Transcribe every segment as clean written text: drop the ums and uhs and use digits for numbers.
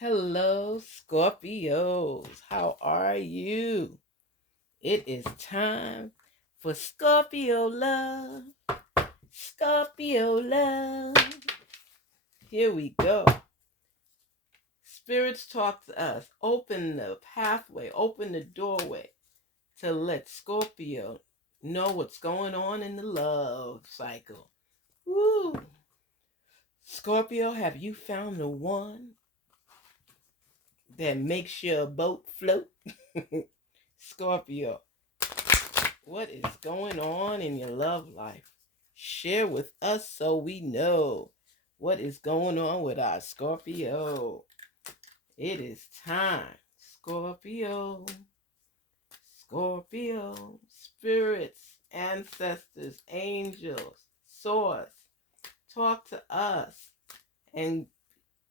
Hello, Scorpios. How are you? It is time for Scorpio love. Scorpio love. Here we go. Spirits talk to us. Open the pathway, open the doorway to let Scorpio know what's going on in the love cycle. Woo! Scorpio, have you found the one that makes your boat float? Scorpio, what is going on in your love life? Share with us so we know what is going on with our Scorpio. It is time. Scorpio, Scorpio, spirits, ancestors, angels, source, talk to us and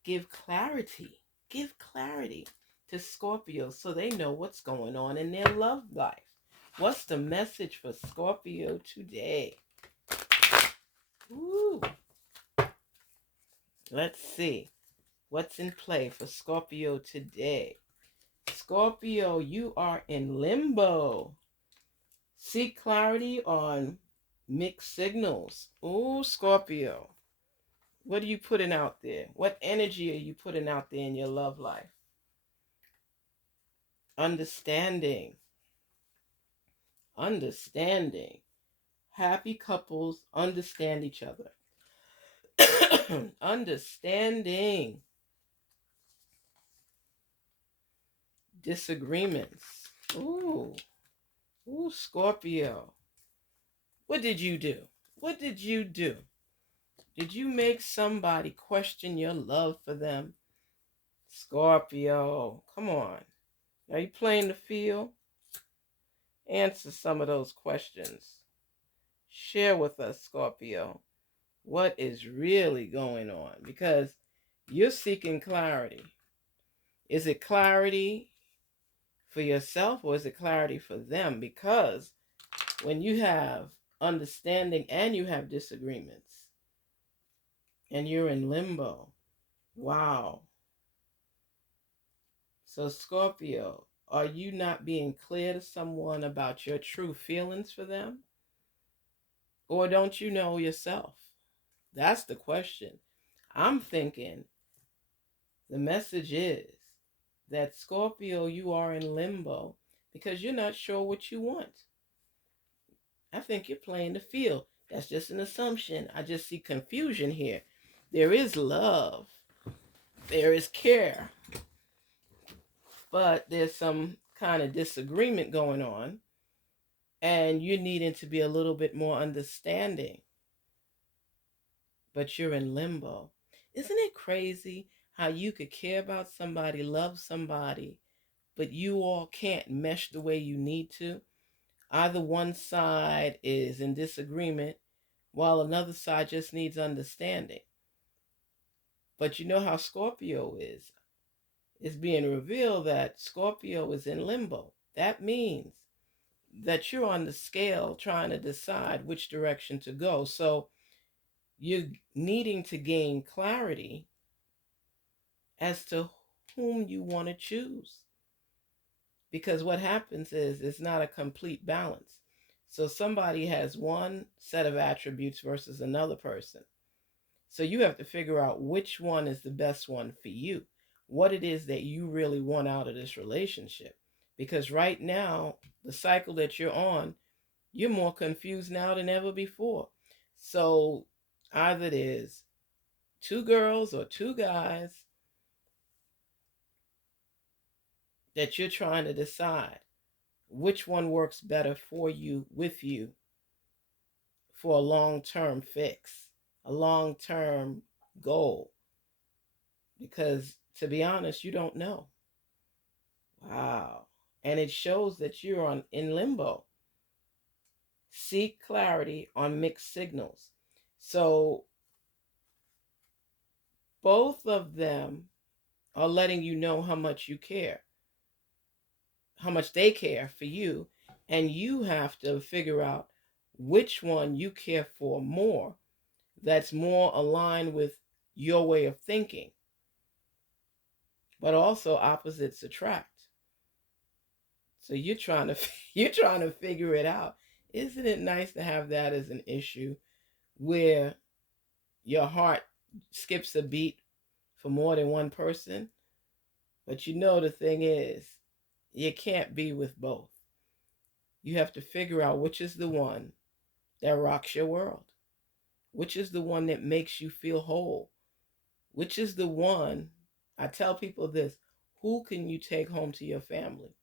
give clarity. Give clarity to Scorpio so they know what's going on in their love life. What's the message for Scorpio today? Woo. Let's see what's in play for Scorpio today. Scorpio, you are in limbo. Seek clarity on mixed signals. Ooh, Scorpio. What are you putting out there? What energy are you putting out there in your love life? Understanding. Understanding. Happy couples understand each other. Understanding. Disagreements. Ooh. Ooh, Scorpio. What did you do? What did you do? Did you make somebody question your love for them? Scorpio, come on. Are you playing the field? Answer some of those questions. Share with us, Scorpio, what is really going on, because you're seeking clarity. Is it clarity for yourself or is it clarity for them? Because when you have understanding and you have disagreements and you're in limbo, wow. So Scorpio, are you not being clear to someone about your true feelings for them? Or don't you know yourself? That's the question. I'm thinking the message is that Scorpio, you are in limbo because you're not sure what you want. I think you're playing the field. That's just an assumption. I just see confusion here. There is love, there is care, but there's some kind of disagreement going on, and you needing to be a little bit more understanding. But you're in limbo. Isn't it crazy how you could care about somebody, love somebody, but you all can't mesh the way you need to? Either one side is in disagreement while another side just needs understanding. But you know how Scorpio is. It's being revealed that Scorpio is in limbo. That means that you're on the scale trying to decide which direction to go. So you're needing to gain clarity as to whom you want to choose. Because what happens is it's not a complete balance. So somebody has one set of attributes versus another person. So you have to figure out which one is the best one for you, what it is that you really want out of this relationship. Because right now, the cycle that you're on, you're more confused now than ever before. So either it is two girls or two guys that you're trying to decide which one works better for you, with you, for a long-term fix, a long-term goal. Because to be honest, you don't know. Wow. And it shows that you're in limbo. Seek clarity on mixed signals. So both of them are letting you know how much you care, how much they care for you, and you have to figure out which one you care for more, that's more aligned with your way of thinking. but also opposites attract. So you're trying to you're trying to figure it out. Isn't it nice to have that as an issue where your heart skips a beat for more than one person? But the thing is, you can't be with both. You have to figure out which is the one that rocks your world, which is the one that makes you feel whole, which is the one. I tell people this: who can you take home to your family?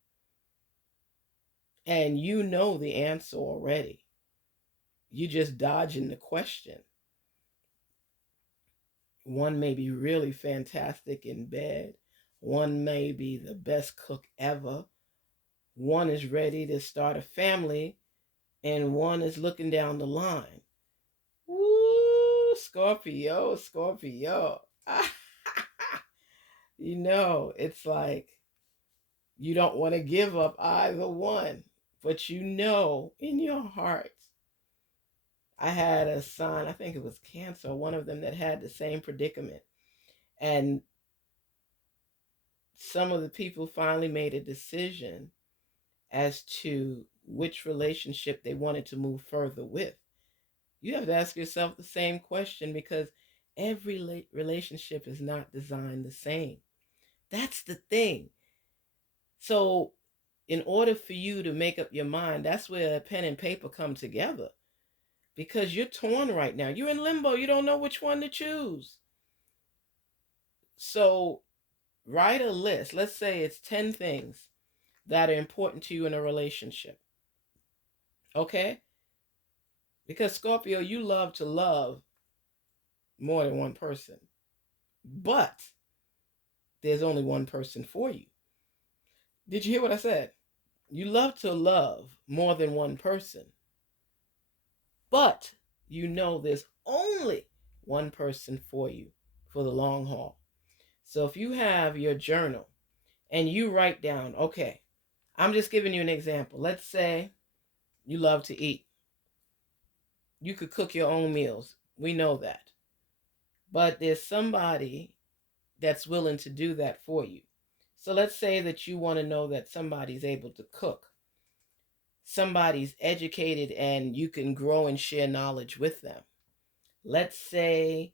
And you know the answer already. You just dodging the question. One may be really fantastic in bed. One may be the best cook ever. One is ready to start a family, and one is looking down the line. Woo, Scorpio, Scorpio. It's like you don't want to give up either one, but in your heart. I had a son, I think it was Cancer, one of them that had the same predicament. And some of the people finally made a decision as to which relationship they wanted to move further with. You have to ask yourself the same question because every relationship is not designed the same. That's the thing. So, in order for you to make up your mind, that's where pen and paper come together because you're torn right now. You're in limbo. You don't know which one to choose. So, write a list. Let's say it's 10 things that are important to you in a relationship. Okay? Because Scorpio, you love to love more than one person. But there's only one person for you. Did you hear what I said? You love to love more than one person. But there's only one person for you for the long haul. So if you have your journal and you write down, okay, I'm just giving you an example. Let's say you love to eat. You could cook your own meals. We know that. But there's somebody that's willing to do that for you. So let's say that you want to know that somebody's able to cook. Somebody's educated and you can grow and share knowledge with them. Let's say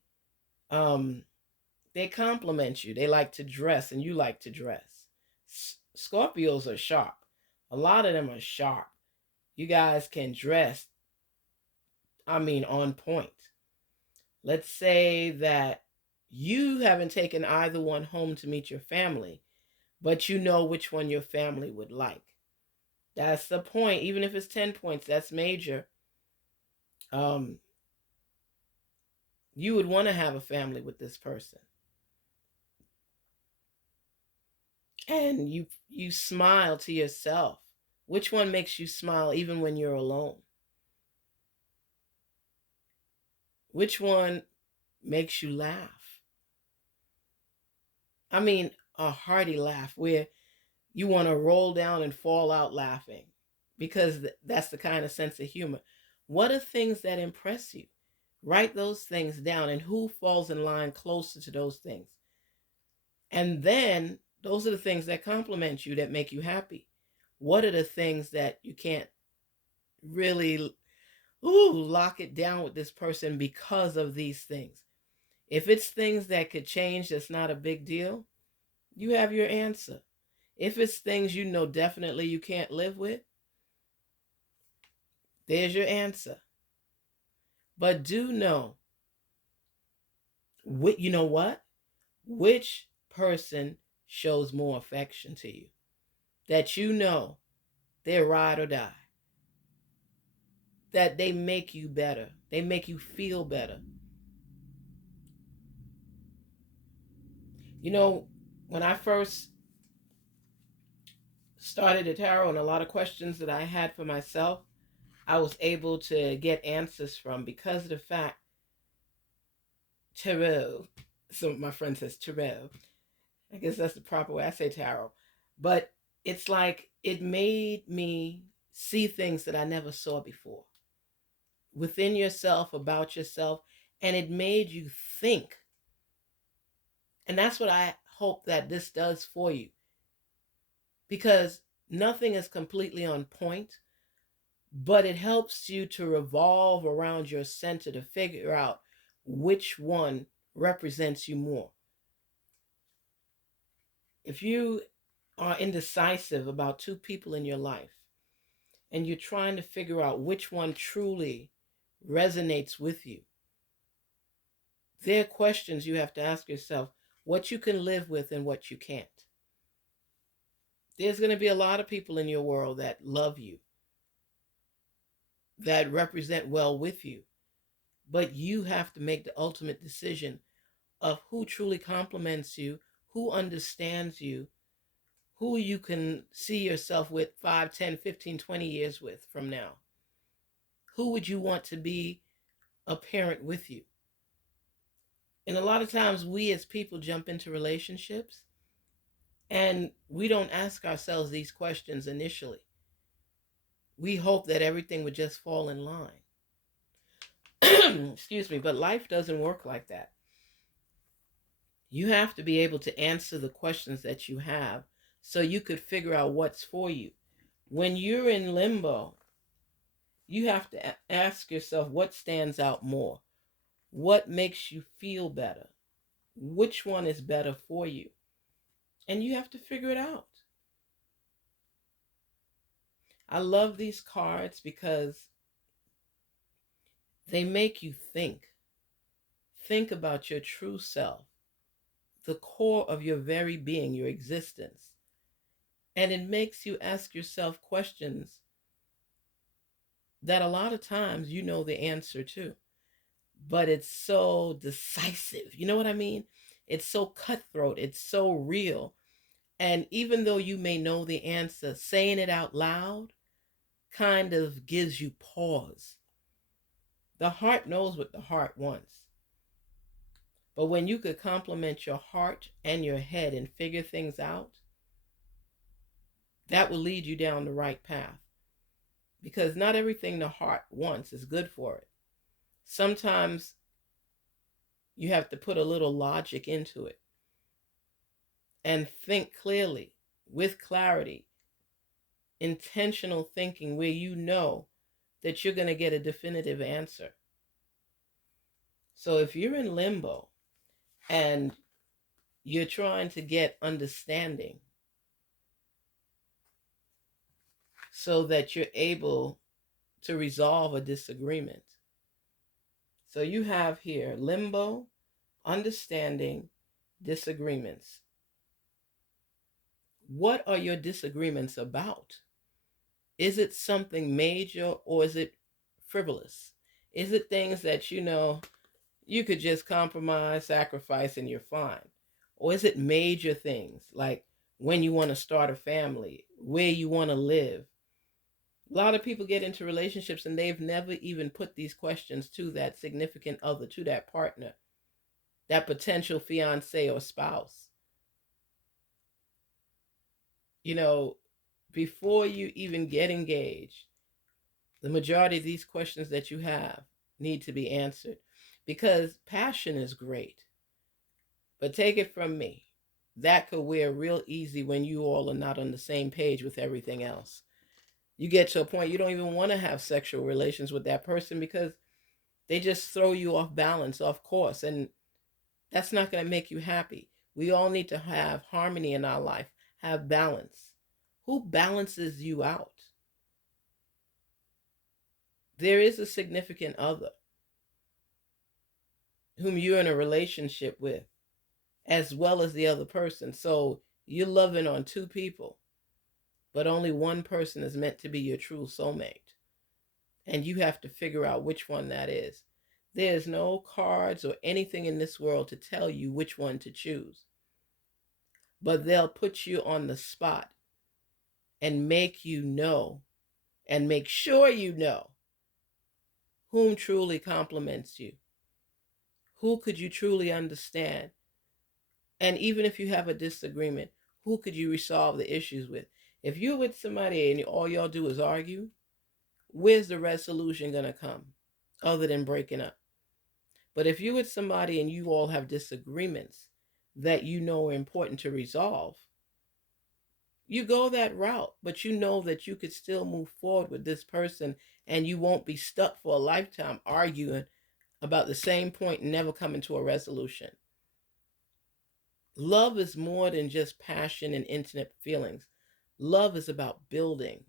they compliment you. They like to dress and you like to dress. Scorpios are sharp. A lot of them are sharp. You guys can dress, on point. Let's say that you haven't taken either one home to meet your family, but you know which one your family would like. That's the point. Even if it's 10 points, that's major. Um, you would want to have a family with this person. And you smile to yourself. Which one makes you smile even when you're alone? Which one makes you laugh? A hearty laugh where you want to roll down and fall out laughing because that's the kind of sense of humor. What are things that impress you? Write those things down and who falls in line closer to those things. And then those are the things that compliment you, that make you happy. What are the things that you can't really lock it down with this person because of these things? If it's things that could change, that's not a big deal, you have your answer. If it's things definitely you can't live with, there's your answer. But do know, you know what? Which person shows more affection to you? That they're ride or die. That they make you better. They make you feel better. When I first started the tarot and a lot of questions that I had for myself, I was able to get answers from because of the fact tarot. So my friend says tarot. I guess that's the proper way I say tarot. But it's like it made me see things that I never saw before within yourself, about yourself, and it made you think. And that's what I hope that this does for you, because nothing is completely on point, but it helps you to revolve around your center to figure out which one represents you more. If you are indecisive about two people in your life and you're trying to figure out which one truly resonates with you, there are questions you have to ask yourself: what you can live with and what you can't. There's going to be a lot of people in your world that love you, that represent well with you, but you have to make the ultimate decision of who truly compliments you, who understands you, who you can see yourself with 5, 10, 15, 20 years with from now. Who would you want to be a parent with you? And a lot of times we as people jump into relationships and we don't ask ourselves these questions initially. We hope that everything would just fall in line. Excuse me, but life doesn't work like that. You have to be able to answer the questions that you have so you could figure out what's for you. When you're in limbo, you have to ask yourself what stands out more. What makes you feel better? Which one is better for you? And you have to figure it out. I love these cards because they make you think. Think about your true self, the core of your very being, your existence. And it makes you ask yourself questions that a lot of times you know the answer to, but it's so decisive. You know what I mean? It's so cutthroat. It's so real. And even though you may know the answer, saying it out loud kind of gives you pause. The heart knows what the heart wants. But when you could complement your heart and your head and figure things out, that will lead you down the right path. Because not everything the heart wants is good for it. Sometimes you have to put a little logic into it and think clearly, with clarity, intentional thinking where you know that you're going to get a definitive answer. So if you're in limbo and you're trying to get understanding so that you're able to resolve a disagreement. So you have here limbo, understanding, disagreements. What are your disagreements about? Is it something major or is it frivolous? Is it things that you could just compromise, sacrifice, and you're fine? Or is it major things like when you want to start a family, where you want to live? A lot of people get into relationships and they've never even put these questions to that significant other, to that partner, that potential fiance or spouse. You know, before you even get engaged, the majority of these questions that you have need to be answered, because passion is great. But take it from me, that could wear real easy when you all are not on the same page with everything else. You get to a point you don't even want to have sexual relations with that person because they just throw you off balance, off course, and that's not going to make you happy. We all need to have harmony in our life, have balance. Who balances you out? There is a significant other whom you're in a relationship with, as well as the other person. So you're loving on two people, but only one person is meant to be your true soulmate. And you have to figure out which one that is. There's no cards or anything in this world to tell you which one to choose. But they'll put you on the spot and make you know and make sure you know whom truly compliments you. Who could you truly understand? And even if you have a disagreement, who could you resolve the issues with? If you're with somebody and all y'all do is argue, where's the resolution going to come other than breaking up? But if you're with somebody and you all have disagreements, that you know are important to resolve, you go that route, but you know that you could still move forward with this person and you won't be stuck for a lifetime arguing about the same point and never coming to a resolution. Love is more than just passion and intimate feelings. Love is about building,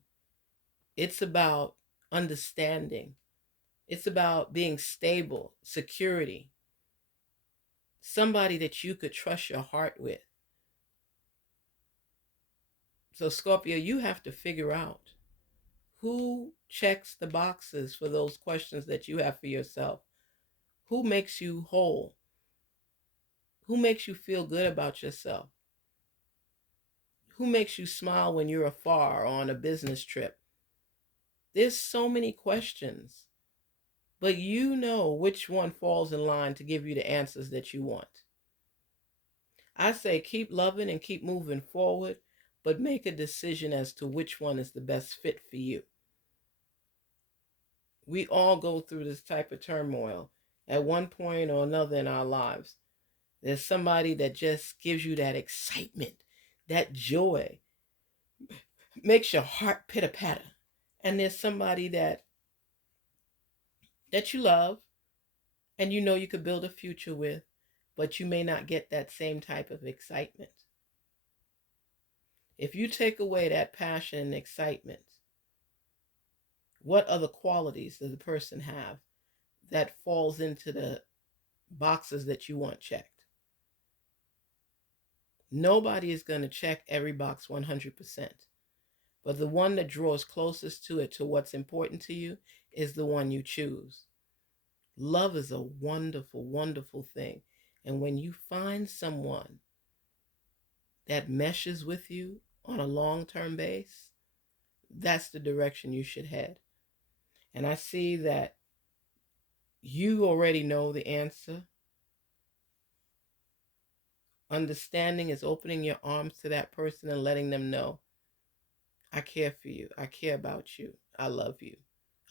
it's about understanding, it's about being stable, security, somebody that you could trust your heart with. So, Scorpio, you have to figure out who checks the boxes for those questions that you have for yourself. Who makes you whole? Who makes you feel good about yourself? Who makes you smile when you're afar or on a business trip? There's so many questions, but you know which one falls in line to give you the answers that you want. I say keep loving and keep moving forward, but make a decision as to which one is the best fit for you. We all go through this type of turmoil at one point or another in our lives. There's somebody that just gives you that excitement, that joy, makes your heart pitter patter. And there's somebody that you love and you know you could build a future with, but you may not get that same type of excitement. If you take away that passion and excitement, what other qualities does the person have that falls into the boxes that you want checked? Nobody is going to check every box 100%, but the one that draws closest to it, to what's important to you, is the one you choose. Love is a wonderful, wonderful thing. And when you find someone that meshes with you on a long-term base, that's the direction you should head. And I see that you already know the answer. Understanding is opening your arms to that person and letting them know, I care for you. I care about you. I love you.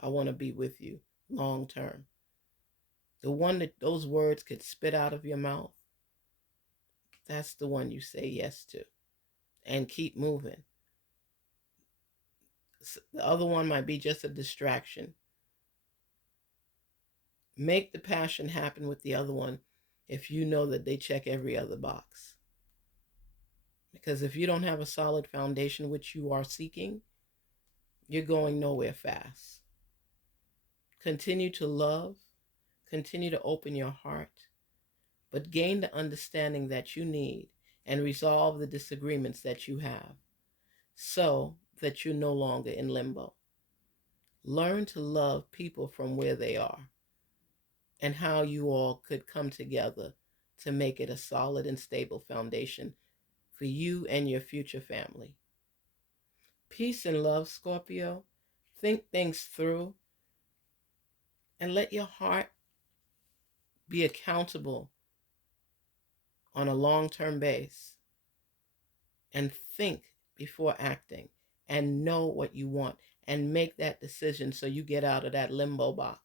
I want to be with you long term. The one that those words could spit out of your mouth, that's the one you say yes to and keep moving. The other one might be just a distraction. Make the passion happen with the other one if you know that they check every other box. Because if you don't have a solid foundation which you are seeking, you're going nowhere fast. Continue to love, continue to open your heart, but gain the understanding that you need and resolve the disagreements that you have so that you're no longer in limbo. Learn to love people from where they are and how you all could come together to make it a solid and stable foundation for you and your future family. Peace and love, Scorpio. Think things through and let your heart be accountable on a long-term base, and think before acting and know what you want and make that decision so you get out of that limbo box,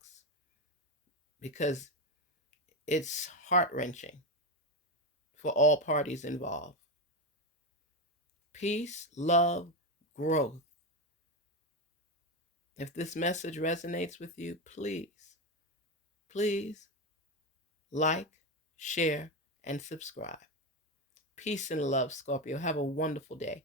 because it's heart-wrenching for all parties involved. Peace, love, growth. If this message resonates with you, please like, share, and subscribe. Peace and love, Scorpio. Have a wonderful day.